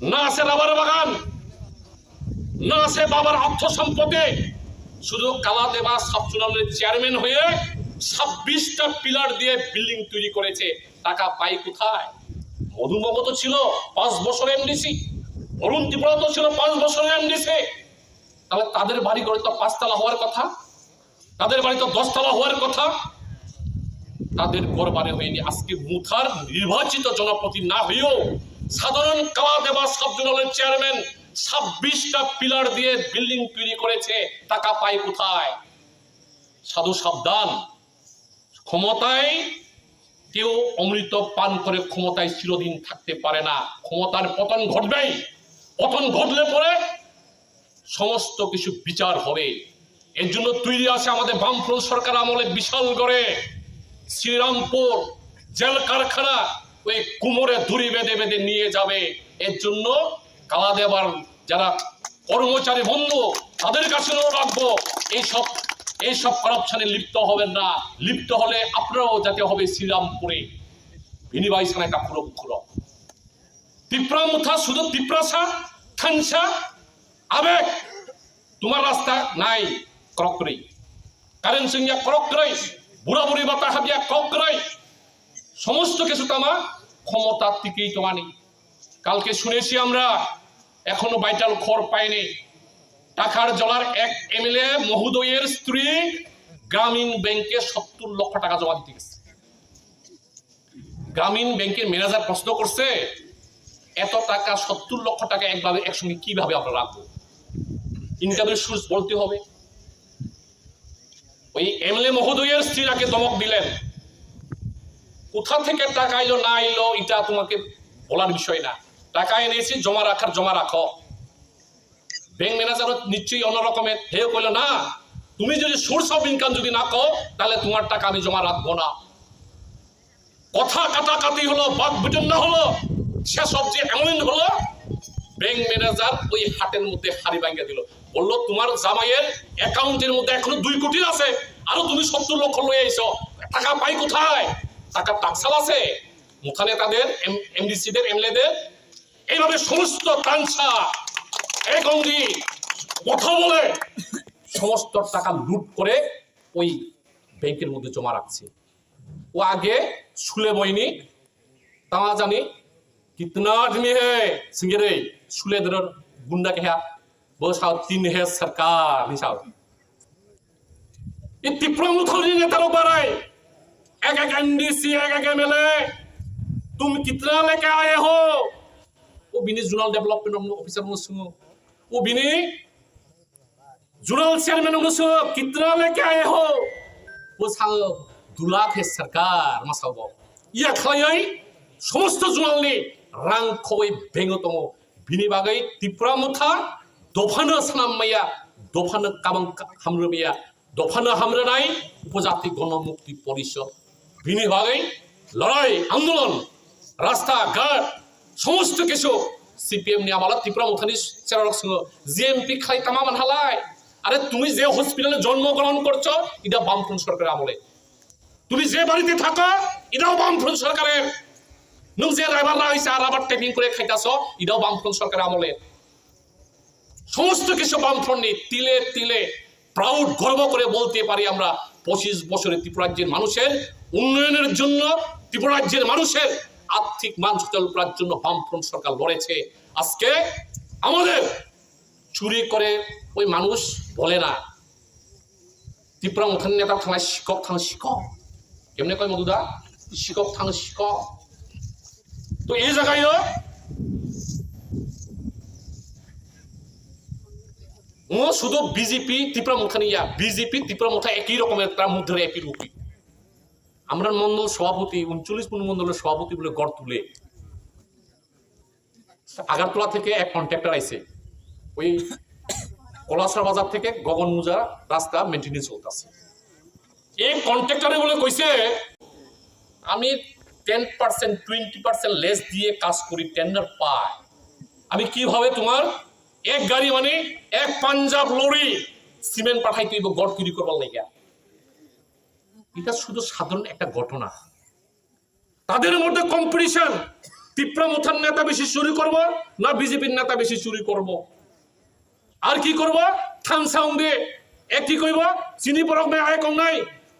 না আছে রাবার বাগান, না আছে বাবার অর্থ সম্পদে। শুধু কালাদেবা সাব চুনালের চেয়ারম্যান হয়ে 26টা পিলার দিয়ে বিল্ডিং তৈরি করেছে। টাকা পাই কোথায়? মধুমগত ছিল 5 বছর এমডিসি, অরুণ ত্রিপুরা তো ছিল 5 বছরের এমডিসি। তাহলে তাদের বাড়ি ঘরে তো 5 তলা হওয়ার কথা, তাদের বাড়ি তো 10 তলা হওয়ার কথা। তাদের ঘর বাড়ি হয়নি। আজকে মুথার নির্বাচিত জনপ্রতি না হয়েও সাধারণ কালাদেবা সাব জোনালের চেয়ারম্যান 26টা পিলার দিয়ে বিল্ডিং তৈরি করেছে। টাকা পায় কোথায়? সাধু সাবধান, ক্ষমতায় কেউ অমৃত পান করে ক্ষমতায় চিরদিন থাকতে পারে না। ক্ষমতার পতন ঘটবেই। পতন ঘটলে পরে সমস্ত কিছু বিচার হবে। এর জন্য তৈরি আছে আমাদের বামফ্রন্ট সরকার আমলে বিশাল করে শ্রীরামপুর জেল কারখানা ওই কুমোরে দড়ি বেঁধে বেঁধে নিয়ে যাবে। এর জন্য কালাদেবার যারা কর্মচারী বন্ধু তাদের কাছেও রাখবো, এইসব করাপশনে লিপ্ত হবেন না। লিপ্ত হলে আপনারাও যাতে হবে শ্রীরামপুরে বিনিবাই সানাটা খুলো খুলো তিপ্রা মুথা শুধু তিপ্রাসা খানসা আবেগ। তোমার রাস্তা নাই ক্রকরি কারেন্ট সিংয়া ক্রকরাই বুড়া বুড়ি বাতা হাবিয়া ক্রকরাই সমস্ত কিছু তামা ক্ষমতার দিকেই তোমানি। কালকে শুনেছি আমরা এখনো ভাইটাল খবর পাইনি। টাকার জলার এক এমএলএ মহোদয়ের স্ত্রী গ্রামীণ ব্যাংকে 70 লক্ষ টাকা জমা দিতে গেছে। গ্রামীণ ব্যাংকের ম্যানেজার প্রশ্ন করছে, এত টাকা 70 লক্ষ টাকা একসঙ্গে কিভাবে আমরা রাখবো? ইনকামের সোর্স বলতে হবে। ওই এমএলএ মহোদয়ের স্ত্রীরাকে ধমক দিলেন, কোথা থেকে টাকা এলো না এলো এটা তোমাকে বলার বিষয় না। টাকা এনেছি জমা রাখার জমা রাখো। ব্যাংক ম্যানেজার নিশ্চয়ই অন্যরকমের হেও কইল না, তুমি যদি সোর্স অফ ইনকাম যদি না কও তাহলে তোমার টাকা আমি জমা রাখবো না। কথা কাটাকাটি হলো, বাক বিতণ্ডা হলো, সেসব যে এমন হলো ব্যাংক ম্যানেজার ওই হাটের মধ্যে হাড়ি ভাঙিয়ে দিল। বললো তোমার জামাইয়ের অ্যাকাউন্টের মধ্যে এখনো 2 কোটি আছে, আরো তুমি 70 লক্ষ লয়ে আইছো, টাকা পাই কোথায়? টাকা টাকসাল আছে মুখানে তাদের এমডিসিদের এমএলএদের। এইভাবে সমস্ত তানসা এক অঙ্গি কথা বলে সমস্ত টাকা লুট করে ওই ব্যাংকের মধ্যে জমা রাখছে। ও আগে শুলে বইনি তামা জানি कितना आदमी है सिंगरे सुले दर गुंडा के है वो साउ 3 है सरकार नहीं साउ ये तिप्रा मुथली ने तारो बराई एक एनडीसी एक एमएलए तुम कितना लेके आए हो? वो बिनी जोनल डेवलपमेंट ऑफिसर मुसुंगो वो बिनी जोनल चेयरमैन मुसुंगो कितना लेके आए हो? वो साउ 2 लाख है सरकार मसाउ ये खाई समस्त जोनलनि रां खबै बेंगतमो बिनि बागै तिप्रा मुथा दफानो सानामैया दफानो काबां हामरमिया दफानो हामरनाय उपजाति गणमुक्ति परिषद बिनि बागै लड़ाई आंदोलन रास्ता घाट समस्त किछु सीपीएम नि आमाला तिप्रा मुथानि চেরারক সঙ্গে জিএমপি খাই তামামান হালাই। আরে তুমি যে হসপিটালে জন্মগ্রহণ করছো এটা বামফ্রন্ট সরকারের আমলে, তুমি যে বাড়িতে থাকো এটাও বামফ্রন্ট সরকারের, नों जे राइबार लाइसा राबार टेपिं करे खाइतासो इदाव बामफ्रन्ट सरकार আমলে সমস্ত কিছু বামফ্রন্টনি তিলে তিলে প্রাউড গর্ব করে বলতে পারি আমরা 25 বছরে ত্রিপুরা রাজ্যের মানুষের উন্নয়নের জন্য, ত্রিপুরা রাজ্যের মানুষের আর্থিক মান সচল করার জন্য বামফ্রন্ট সরকার লড়েছে। আজকে আমাদের চুরি করে ওই মানুষ বলে না ত্রিপুরা মুথান নেতা থানায় শিক্ষক থানা শিক্ষক কেমনে কয় মধুদা শিক্ষক থানা শিক্ষক। তো এই জায়গায় ও শুধু বিজেপি ত্রিপুরা মুখানিয়া বিজেপি ত্রিপুরা মুখা একই রকমের তার মধ্যে একই রূপী। আমরা মন্ডল সভাপতি 39 মন্ডলের সভাপতি বলে গড় তুলে আগারতলা থেকে এক কন্ট্রাক্টর আইছে ওই কলাসরা বাজার থেকে গগন মুজা রাস্তা মেইনটেনেন্স চলতেছে। এই কন্ট্রাক্টরে বলে কইছে আমি 10% 20% লেস দিয়ে কাজ করি, টেন্ডার পাই। আমি কিভাবে তোমার এক গাড়ি মানে এক পাঞ্জাব লরি সিমেন্ট পাঠাই তুই গড় তৈরি করবার লাগিয়া? এটা শুধু সাধারণ একটা ঘটনা। তাদের মধ্যে কম্পিটিশন, তিপ্রা মুথার নেতা বেশি চুরি করব না বিজেপির নেতা বেশি চুরি করব? আর কি করব? থান সাউন্ড দিয়ে একই কইব চিনি পরক মে আয় কম নাই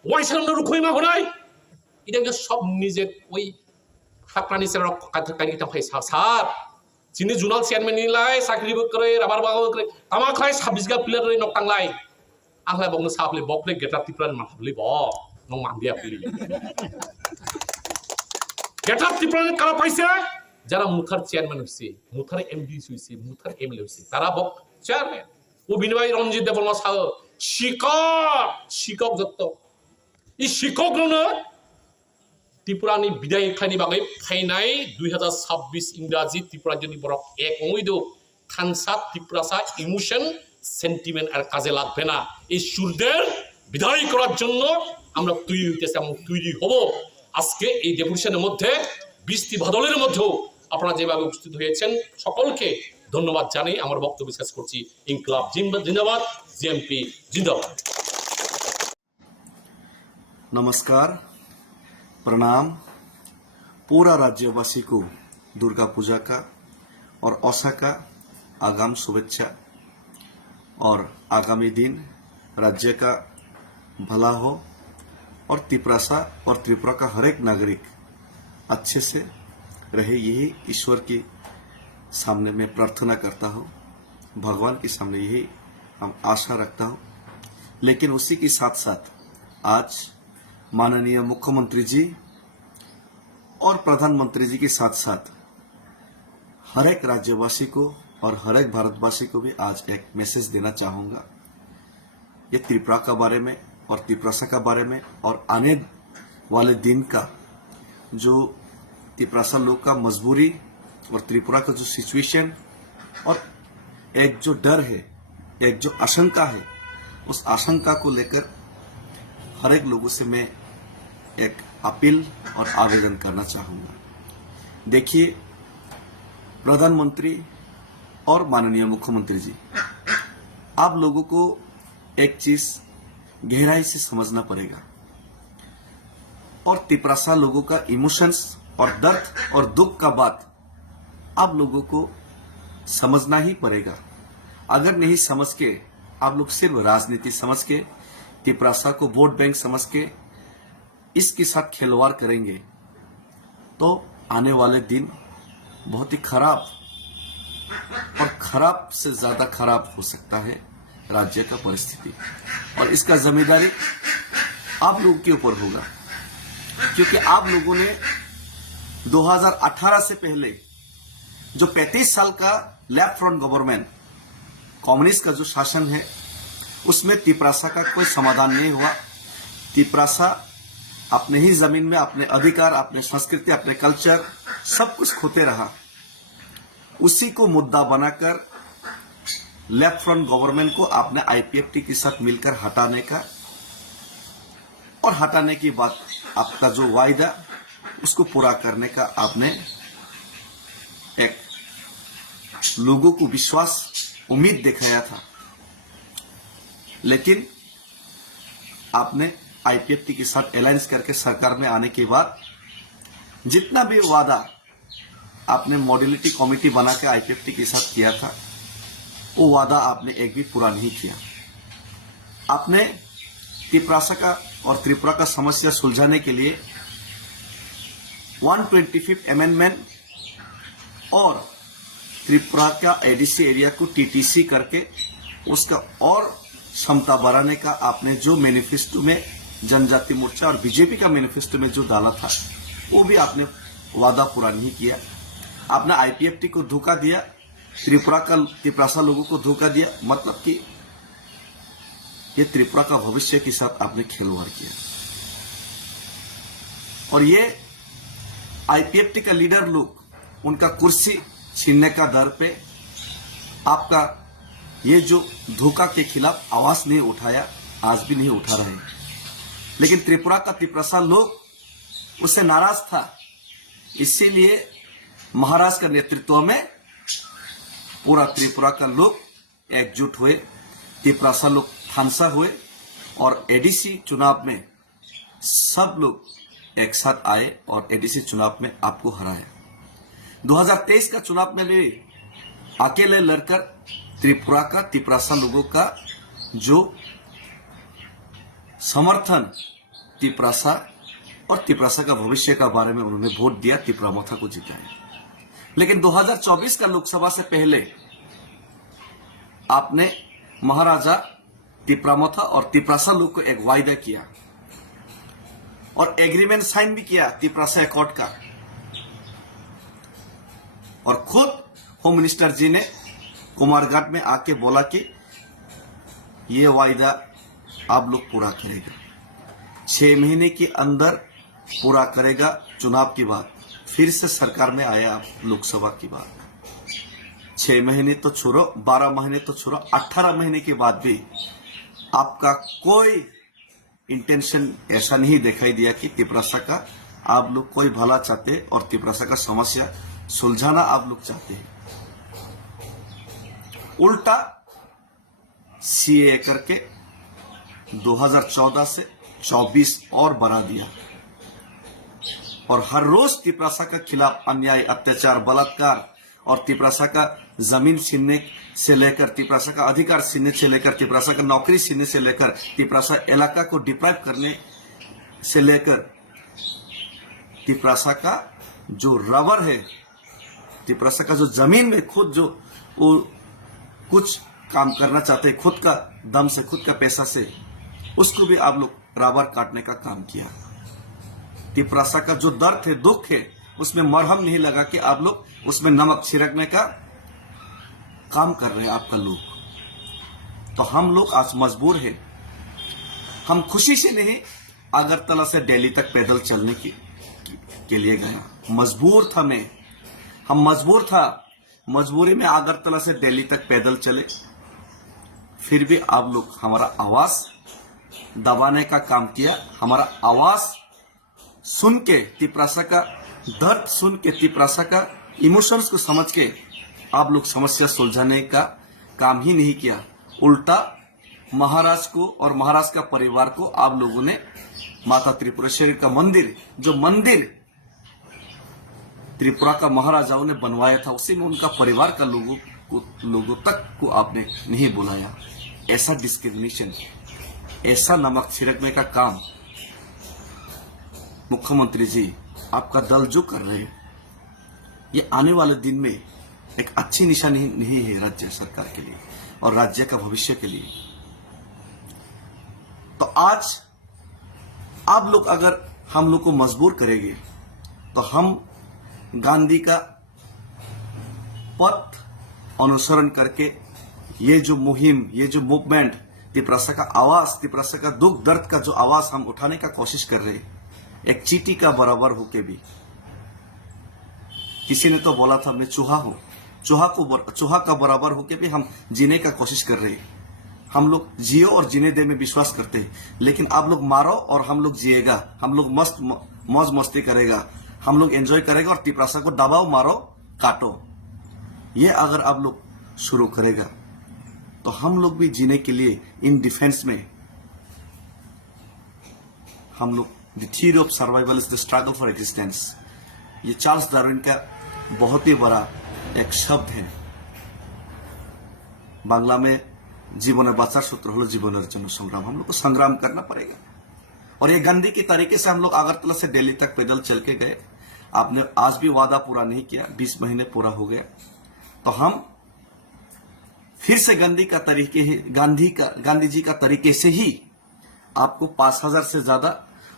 ওয়াইসাউন্ড রুখইমা হনাই এটা সব নিজে ওই হাকরানি সেরা কাইটা ভাই স্যার চিনি জুনাল চেয়ারম্যান নিলাই চাকরি করে রাবার বাগান করে তামা খাই 26 গা প্লেয়ার নক টাংলাই আহলাই বগনো সাপলে বকলে গেটা তিপ্রান মাথাবলি ব নং মান্দিয়া পুলি গেটা তিপ্রান কারা পাইছে যারা মুথার চেয়ারম্যান হইছে মুথার এমডি হইছে মুথার এমএলএ হইছে তারা বক চেয়ারম্যান ও বিনয় রঞ্জিত দেববর্মা সাহ শিকক যত এই শিকক নো ত্রিপুরাनि বিদায় খানি বাগै फाइनाय 2026 इंराजी ত্রিপুরাজনী বড় এক অমৈদ খানসা ত্রিপুরাসা ইমোশন সেন্টিমেন্ট আর কাজে লাগবে না এই সুরদের বিদায় করার জন্য আমরা তৈরি হইতেছি এবং তৈরি হব আজকে এই ডেপুটেশনের মধ্যে 20টি বদলের মধ্যেও আপনারা যেভাবে উপস্থিত হয়েছেন সকলকে ধন্যবাদ জানাই আমার বক্তব্য শেষ করছি ইনকলাব জিন্দাবাদ জিএমপি जिंदाबाद। नमस्कार, प्रणाम। पूरा राज्यवासी को दुर्गा पूजा का और औसा का आगाम शुभेच्छा और आगामी दिन राज्य का भला हो और त्रिपुरा और त्रिपुरा का हर एक नागरिक अच्छे से रहे, यही ईश्वर के सामने मैं प्रार्थना करता हूँ, भगवान के सामने यही हम आशा रखता हूँ। लेकिन उसी के साथ साथ आज माननीय मुख्यमंत्री जी और प्रधानमंत्री जी के साथ साथ हर एक राज्यवासी को और हर एक भारतवासी को भी आज एक मैसेज देना चाहूंगा। ये त्रिपुरा का बारे में और त्रिपुरा का बारे में और आने वाले दिन का जो त्रिपुरा लोग का मजबूरी और त्रिपुरा का जो सिचुएशन और एक जो डर है, एक जो आशंका है, उस आशंका को लेकर हर एक लोगों से मैं एक अपील और आवेदन करना चाहूंगा। देखिए, प्रधानमंत्री और माननीय मुख्यमंत्री जी, आप लोगों को एक चीज गहराई से समझना पड़ेगा और त्रिपुरा लोगों का इमोशंस और दर्द और दुख का बात आप लोगों को समझना ही पड़ेगा। अगर नहीं समझ के आप लोग सिर्फ राजनीति समझ के त्रिपुरा को वोट बैंक समझ के इसके साथ खिलवाड़ करेंगे तो आने वाले दिन बहुत ही खराब और खराब से ज्यादा खराब हो सकता है राज्य का परिस्थिति, और इसका जिम्मेदारी आप लोगों के ऊपर होगा, क्योंकि आप लोगों ने 2018 से पहले जो 35 साल का लेफ्ट फ्रंट गवर्नमेंट कम्युनिस्ट का जो शासन है उसमें त्रिपुरा का कोई समाधान नहीं हुआ। त्रिपुरा अपने ही जमीन में अपने अधिकार, अपने संस्कृति, अपने कल्चर सब कुछ खोते रहा। उसी को मुद्दा बनाकर लेफ्ट फ्रंट गवर्नमेंट को आपने आईपीएफटी के साथ मिलकर हटाने का, और हटाने के बाद आपका जो वायदा उसको पूरा करने का आपने एक लोगों को विश्वास उम्मीद दिखाया था। लेकिन आपने आईपीएफटी के साथ अलायंस करके सरकार में आने के बाद जितना भी वादा आपने मॉड्यूलिटी कमेटी बना के आईपीएफटी के साथ किया था, वो वादा आपने एक भी पूरा नहीं किया। आपने त्रिपुरा का और त्रिपुरा का समस्या सुलझाने के लिए 125 अमेंडमेंट और त्रिपुरा का एडीसी एरिया को टीटीसी करके उसका और क्षमता बढ़ाने का आपने जो मैनिफेस्टो में जनजाति मोर्चा और बीजेपी का मैनिफेस्टो में जो डाला था वो भी आपने वादा पूरा नहीं किया। आपने आईपीएफटी को धोखा दिया, त्रिपुरा लोगों को धोखा दिया, मतलब कि ये त्रिपुरा का भविष्य के साथ आपने खिलवाड़ किया। और ये आईपीएफटी का लीडर लोग उनका कुर्सी छीनने का डर पे आपका ये जो धोखा के खिलाफ आवाज नहीं उठाया, आज भी नहीं उठा रहे। लेकिन त्रिपुरा लोग उससे नाराज था, इसीलिए महाराज का नेतृत्व में पूरा त्रिपुरा का लोग एकजुट हुए, त्रिपुरा लोग थानसा हुए और एडीसी चुनाव में सब लोग एक साथ आए और एडीसी चुनाव में आपको हराया। 2023 का चुनाव में भी अकेले लड़कर त्रिपुरा का तिपरासा लोगों का जो समर्थन तिपरासा और तिपरासा का भविष्य का बारे में उन्होंने वोट दिया, तिपरामथा को जिताया। लेकिन 2024 का लोकसभा से पहले आपने महाराजा तिपरामथा और तिपरासा लोग को एक वायदा किया और एग्रीमेंट साइन भी किया तिपरासा अकॉर्ड का, और खुद होम मिनिस्टर जी ने कुमारघाट में आके बोला कि ये वायदा आप लोग पूरा करेगा, 6 महीने के अंदर पूरा करेगा। चुनाव की बात फिर से सरकार में आया, आप लोकसभा की बात 6 महीने तो छोड़ो, 12 महीने तो छोड़ो, 18 महीने के बाद भी आपका कोई इंटेंशन ऐसा नहीं दिखाई दिया कि तिपरासा का आप लोग कोई भला चाहते और तिपरासा का समस्या सुलझाना आप लोग चाहते हैं। उल्टा सीए करके 2014 से 24 और बढ़ा दिया और हर रोज तिपरासा का खिलाफ अन्याय, अत्याचार, बलात्कार और तिपरासा का जमीन छीनने से लेकर, तिपरासा का अधिकार छीनने से लेकर, तिपरासा का नौकरी छीनने से लेकर, तिपरासा इलाका को डिप्राइव करने से लेकर, तिपरासा का जो रबर है, तिपरासा का जो जमीन में खुद जो वो कुछ काम करना चाहते हैं, खुद का दम से, खुद का पैसा से, उसको भी आप लोग रबर काटने का काम किया। तिपरासा का जो दर्द है, दुख है, उसमें मरहम नहीं लगा कि आप लोग उसमें नमक छिड़कने का काम कर रहे हैं आपका लोग। तो हम लोग आज मजबूर हैं, हम खुशी से नहीं अगरतला से दिल्ली तक पैदल चलने के लिए गया, मजबूर था मैं, हम मजबूर था, मजबूरी में अगरतला से दिल्ली तक पैदल चले। फिर भी आप लोग हमारा आवाज दबाने का काम किया, हमारा आवाज सुन के, तिपरासा का दर्द सुन के, तिपरासा का इमोशंस को समझ के आप लोग समस्या सुलझाने का काम ही नहीं किया। उल्टा महाराज को और महाराज का परिवार को आप लोगों ने माता त्रिपुरेश्वरी का मंदिर, जो मंदिर त्रिपुरा का महाराजाओं ने बनवाया था, उसी में उनका परिवार का लोगों तक को आपने नहीं बुलाया। ऐसा डिस्क्रिमिनेशन, ऐसा नमक छिड़कने का काम मुख्यमंत्री जी आपका दल जो कर रहे हैं, ये आने वाले दिन में एक अच्छी निशानी नहीं है राज्य सरकार के लिए और राज्य का भविष्य के लिए। तो आज आप लोग अगर हम लोग को मजबूर करेंगे तो हम गांधी का पथ अनुसरण करके ये जो मुहिम, ये जो मूवमेंट, तिपरासा का आवाज, तिपरासा का दुख दर्द का जो आवाज हम उठाने का कोशिश कर रहे हैं, एक चींटी का बराबर होके भी, किसी ने तो बोला था मैं चूहा हूं, चूहा का बराबर होके भी हम जीने का कोशिश कर रहे हैं। हम लोग जियो और जीने दे में विश्वास करते हैं, लेकिन आप लोग मारो और हम लोग जिएगा, हम लोग मस्त मौज मस्ती करेगा, हम लोग एंजॉय करेगा और तिपरासा को दबाओ, मारो, काटो। ये अगर आप लोग शुरू करेगा तो हम लोग भी जीने के लिए इन डिफेंस में हम लोग, the theory of survival is the struggle for existence, ये चार्ल्स डार्विन का बहुत ही बड़ा एक शब्द है। बांग्ला में जीवन बाचार सूत्र हलो जीवन जन्य संग्राम, हम लोग को संग्राम करना पड़ेगा। और ये गांधी की तरीके से हम लोग अगरतला से दिल्ली तक पैदल चल के गए। आपने आज भी वादा पूरा नहीं किया, 20 महीने पूरा हो गया, तो हम फिर से गांधी जी का तरीके से ही आपको 5000 से ज्यादा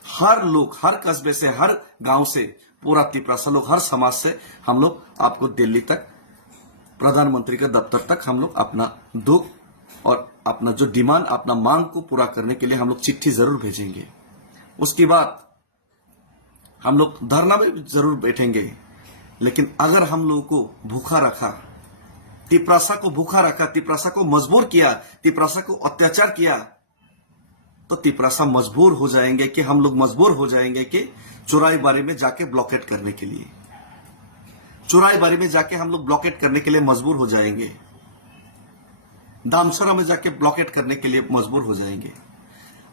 हर लोग, हर कस्बे से, हर गांव से, पूरा तिपरासा लोग, हर समाज से हम लोग आपको दिल्ली तक, प्रधानमंत्री का दफ्तर तक हम लोग अपना दुख और अपना जो डिमांड, अपना मांग को पूरा करने के लिए हम लोग चिट्ठी जरूर भेजेंगे। उसके बाद हम लोग धरना में जरूर बैठेंगे। लेकिन अगर हम लोगों को भूखा रखा, तिपरासा को भूखा रखा, तिपरासा को मजबूर किया, तिपरासा को अत्याचार किया, तो तिपरासा मजबूर हो जाएंगे कि हम लोग मजबूर हो जाएंगे कि चौराईबारी में जाके ब्लॉकेट करने के लिए, चौराईबारी में जाके हम लोग ब्लॉकेट करने के लिए मजबूर हो जाएंगे, दामसरा में जाके ब्लॉकेट करने के लिए मजबूर हो जाएंगे।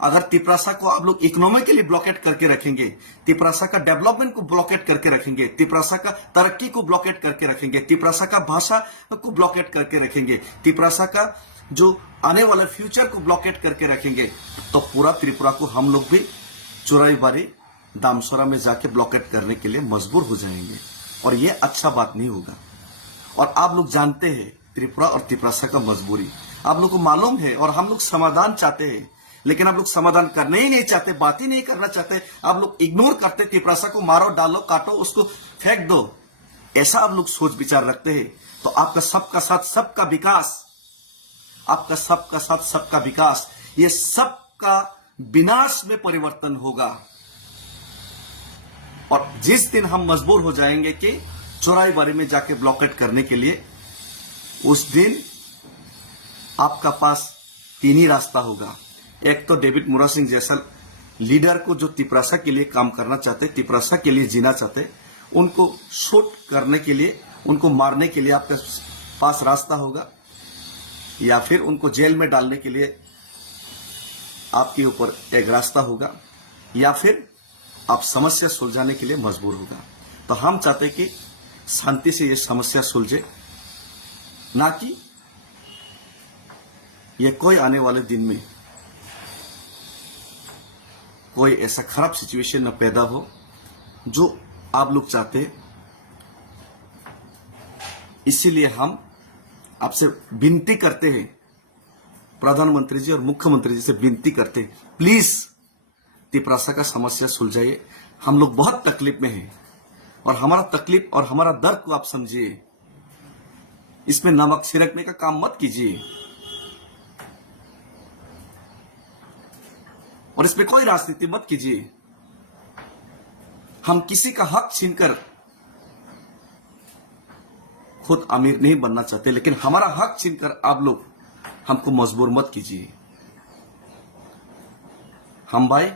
अगर तिपरासा को आप लोग इकोनॉमिकली ब्लॉकेट करके रखेंगे, तिपरासा का डेवलपमेंट को ब्लॉकेट करके रखेंगे, तिपरासा का तरक्की को ब्लॉकेट करके रखेंगे, तिपरासा का भाषा को ब्लॉकेट करके रखेंगे, तिपरासा का जो आने वाला फ्यूचर को ब्लॉकेट करके रखेंगे, तो पूरा त्रिपुरा को हम लोग भी चोराईबारी दामसोरा में जाके ब्लॉकेट करने के लिए मजबूर हो जाएंगे और ये अच्छा बात नहीं होगा। और आप लोग जानते हैं त्रिपुरा और तिपरासा का मजबूरी, आप लोग को मालूम है, और हम लोग समाधान चाहते हैं, लेकिन आप लोग समाधान करने ही नहीं चाहते, बात ही नहीं करना चाहते, आप लोग इग्नोर करते, तिपरासा को मारो, डालो, काटो, उसको फेंक दो, ऐसा आप लोग सोच विचार रखते हैं। तो आपका सबका साथ सबका विकास, आपका सबका साथ सबका विकास, ये सबका विनाश में परिवर्तन होगा। और जिस दिन हम मजबूर हो जाएंगे कि चोराईबारी में जाके ब्लॉकेट करने के लिए, उस दिन आपका पास तीन ही रास्ता होगा। एक तो डेविड मुरा सिंह जैसा लीडर को जो तिपरासा के लिए काम करना चाहते, तिपरासा के लिए जीना चाहते, उनको शूट करने के लिए, उनको मारने के लिए आपके पास रास्ता होगा, या फिर उनको जेल में डालने के लिए आपके ऊपर एक रास्ता होगा, या फिर आप समस्या सुलझाने के लिए मजबूर होगा। तो हम चाहते कि शांति से ये समस्या सुलझे, ना कि ये कोई आने वाले दिन में कोई ऐसा खराब सिचुएशन न पैदा हो जो आप लोग चाहते हैं। इसीलिए हम आपसे विनती करते हैं, प्रधानमंत्री जी और मुख्यमंत्री जी से विनती करते हैं, प्लीज तिपरासा का समस्या सुलझाइए। हम लोग बहुत तकलीफ में हैं और हमारा तकलीफ और हमारा दर्द को आप समझिए। इसमें नमक छिड़कने का काम मत कीजिए और इसमें कोई राजनीति मत कीजिए। हम किसी का हक छीनकर खुद अमीर नहीं बनना चाहते, लेकिन हमारा हक छीनकर आप लोग हमको मजबूर मत कीजिए। हम भाई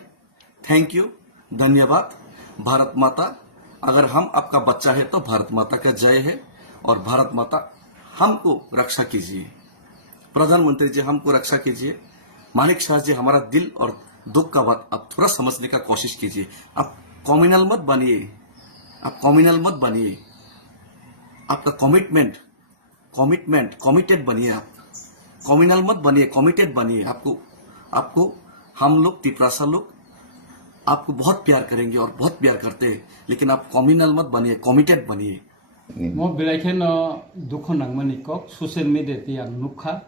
थैंक यू, धन्यवाद। भारत माता, अगर हम आपका बच्चा है तो भारत माता का जय है, और भारत माता हमको रक्षा कीजिए। प्रधानमंत्री जी हमको रक्षा कीजिए। मानिक शाह जी, हमारा दिल और दुख का बात आप थोड़ा समझने का कोशिश कीजिए। आप कम्युनल मत बनिए, आप कम्युनल मत बनिए। आपका कमिटेड बनिए। आप कम्युनल मत बनिए, कमिटेड बनिए। आपको हम लोग तिपरासा लोग आपको बहुत प्यार करेंगे और बहुत प्यार करते हैं, लेकिन आप कम्युनल मत बनिए, कमिटेड बनिए। मो बेलायखेन दुख नांगमानि कक सोशल मीडिया ती आं नुखा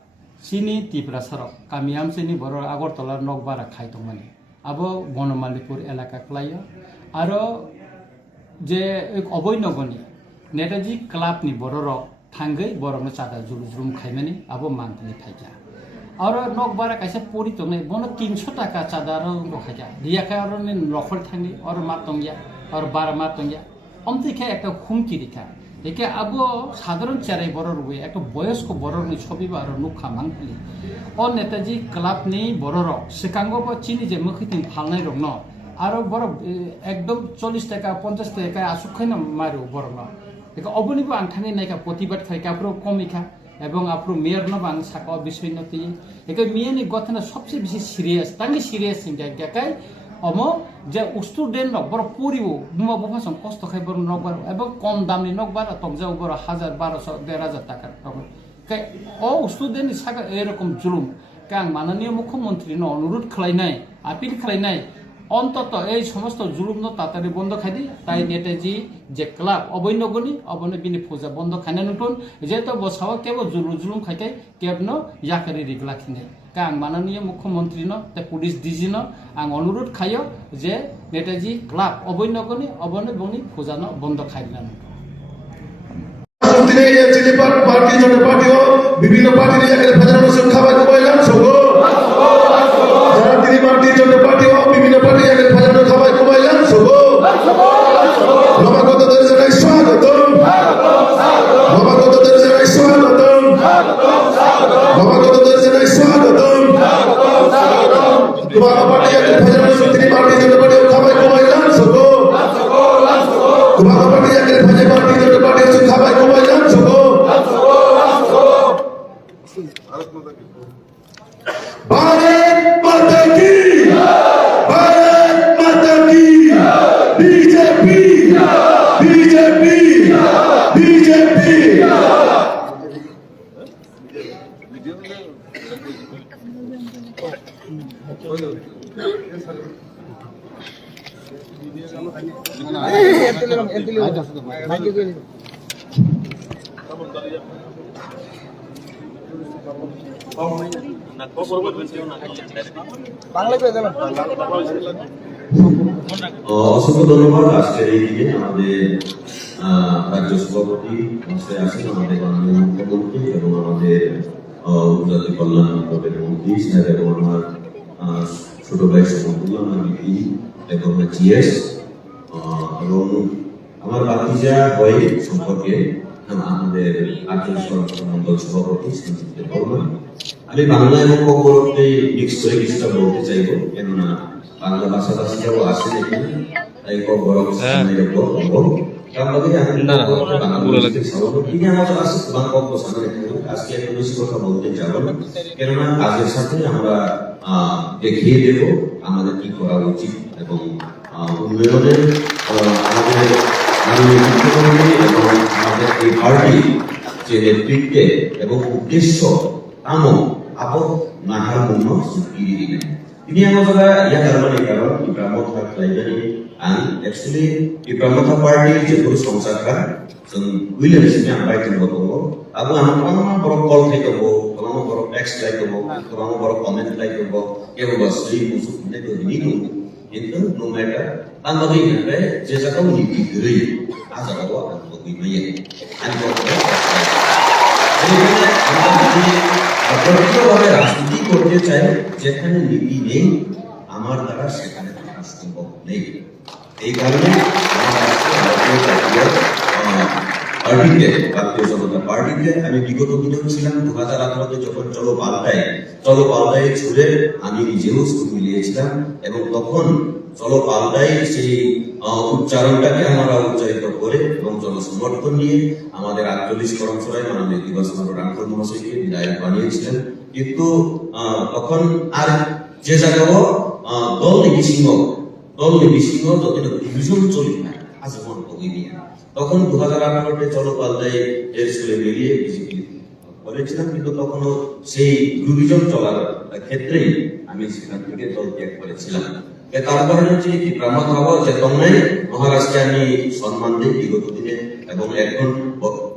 सिनी तिपरासा कामियामसेनि बर आगरतला नकबारा खायतमानि आबो बनमालीपुर एलाका क्लायो आरो जे एक अबैनगरनि नेताजी क्लाबनि बर थांगै बरनो चादा जुरुम खायमानि आबो मान्थलि थाइजा और नकबारा कैसे पोरी तंगै बनो 300 टाका चादा रो खायजा रियाखा और ने नखर थांगै और मातंगिया और बारा मातंगिया अमतिखे एक हुमकिरिखा एके अब साधारण चेहरा बड़ रुए एक बयस्क बड़नि छवि और नुखा मांगली और नेताजी क्लाब नहीं बड़ सिकांग चीनी जे मुखिन फालनाय रंग और बड़ एकदम 40 टाका 50 टाका आसुखाइन मारो बरन एक अबनि आं थांगै नायका प्रतिबाद खायका आपरो कमिखा एवं आपरो मेयर न बांग साका विषय नति एक मेयरनि गथना सबसे बेसी सीरियस तांगि सीरियस सिंगाकाय अमो जे स्टूडेंट बर परिबो मुवा बफासं कष्ट खाय बर नकबार एबं कम दामनि नकबार तंजाव बर 1000 1200 1500 टाका कै ओ स्टूडेंट नि सागा एरकम जुलुम कां माननीय मुख्यमंत्री न अनुरोध खालायनाय आपिल खालायनाय অন্তত এই সমস্ত জুলুম তাড়াতাড়ি বন্ধ খাই দি তাই নেতাজি যে ক্লাব অবৈনগনি অবনে বিনি পূজা বন্ধ খাইনা নতুন যেহেতু বসাও কেবল জুলুম খাইকে কেবন ইয়াকারি রিগলাখিনে কাং মাননীয় মুখ্যমন্ত্রী ন তে পুলিশ ডিজি ন আং অনুরোধ খাইও যে নেতাজি ক্লাব অবৈনগনি অবনে বনি পূজা ন বন্ধ খাইনা বিভিন্ন পার্টি বিভিন্ন পার্টি ফাজানো খাবার কমাইলাম শুভ নবাগতদের জানাই স্বাগতম নবাগতদের জানাই স্বাগতম নবাগতদের জানাই স্বাগতম তোমার পার্টি ফাজানো তিনি পার্টি জন্য পার্টি খাবার কমাইলাম শুভ তোমার পার্টি ফাজে পার্টি জন্য পার্টি খাবার কমাইলাম শুভ অসংখ্য ধন্যবাদ। আজকের এই দিনে আমাদের রাজ্য সভাপতি মহাশয় আছেন, আমাদের মাননীয় মুখ্যমন্ত্রী এবং আমাদের উপজাতি কল্যাণ বিভাগের মন্ত্রী সাহেব এবং আমার ছোট ভাই সমতুল্লাহ বিপি এবং জিএস এবং আমার ভাতিজা ভাই সম্পর্কে আমাদের আঞ্চলিক সংগঠন মন্ডল সভাপতি সঞ্চিত বর্মন। আমি বাংলা এবং বঙ্গতে মিক্স করে কিছুটা বলতে চাইবো, কেননা বাংলা ভাষাভাষীরাও আসেন এখানে, তাই বড় আজকে এত বেশি কথা বলতে যাবো না, কেননা কাজের সাথে আমরা দেখিয়ে দেব আমাদের কি করা উচিত এবং উন্নয়নের আমাদের মুখ্যমন্ত্রী এবং আমাদের এই পার্টি যে নেতৃত্বে এবং উদ্দেশ্য কামো আপদ Nahar মূন্য iri ini. Ini yang masalah ya karena nih kalau di Pramotha Klaidani and actually di Pramotha Party je guru samsakar sen William sini ambai kan boto abu anak borok call thai ko kamu borok text like ko kamu borok comment like ko ke bo basri musuh ne to ini no itu no matter tan bagi ne je sakau ni digri asa ko akan bagi maya and ভাবে রাজনীতি করতে চাই যেখানে নীতি নেই, আমার দ্বারা সেখানে থাকা সম্ভব নেই। এই কারণে ভারতীয় জনতা পার্টিতে আমি বিগত দিনেও ছিলাম। 2018 যখন চলো পাল্টায় ছুড়ে আমি নিজেও সুর মিলিয়েছিলাম এবং তখন চলো পাল্টায় সেই উচ্চারণটাকে আমরা উচ্চারিত করে এবং জনসমর্থন নিয়ে আমাদের 48 কর্মসূচির মাননীয় দিবাসচন্দ্র রাঙ্কল মহাশয়কে বিধায়ক বানিয়েছিলেন। কিন্তু তখন আর যে জায়গাও দল নিবিসিংহ যতটা ডিভিশন চলি না আজীবন ভোগিনি। তখন 2018 চলো পাল্টায় এর সুরে মিলিয়ে বিজেপি করেছিলাম, কিন্তু তখনও সেই ডিভিশন চলার ক্ষেত্রেই আমি সেখান থেকে দল ত্যাগ করেছিলাম। তারপরে হচ্ছে ব্রাহ্মণ ভাবা যে তন্ময় মহারাজকে আমি সম্মান দিই বিগত দিনে এবং এখন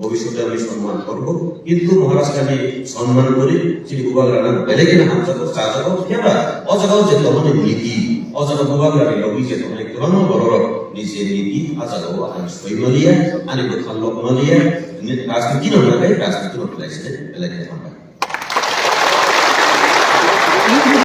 ভবিষ্যতে আমি সম্মান করবো, কিন্তু মহারাজকে আমি সম্মান করি শ্রী গোপাল রানা বেলেগেন হামজাগো চাজাগো কেবা অজাগাও যে তমনে নীতি অজাগা গোপাল রানী লগি যে তমনে কেবাং বড় নিজে নীতি আজাগাও আন সৈমলিয়া আনি গোখাল লগমলিয়া রাজনীতি নয় রাজনীতি নয় বেলেগেন হামবা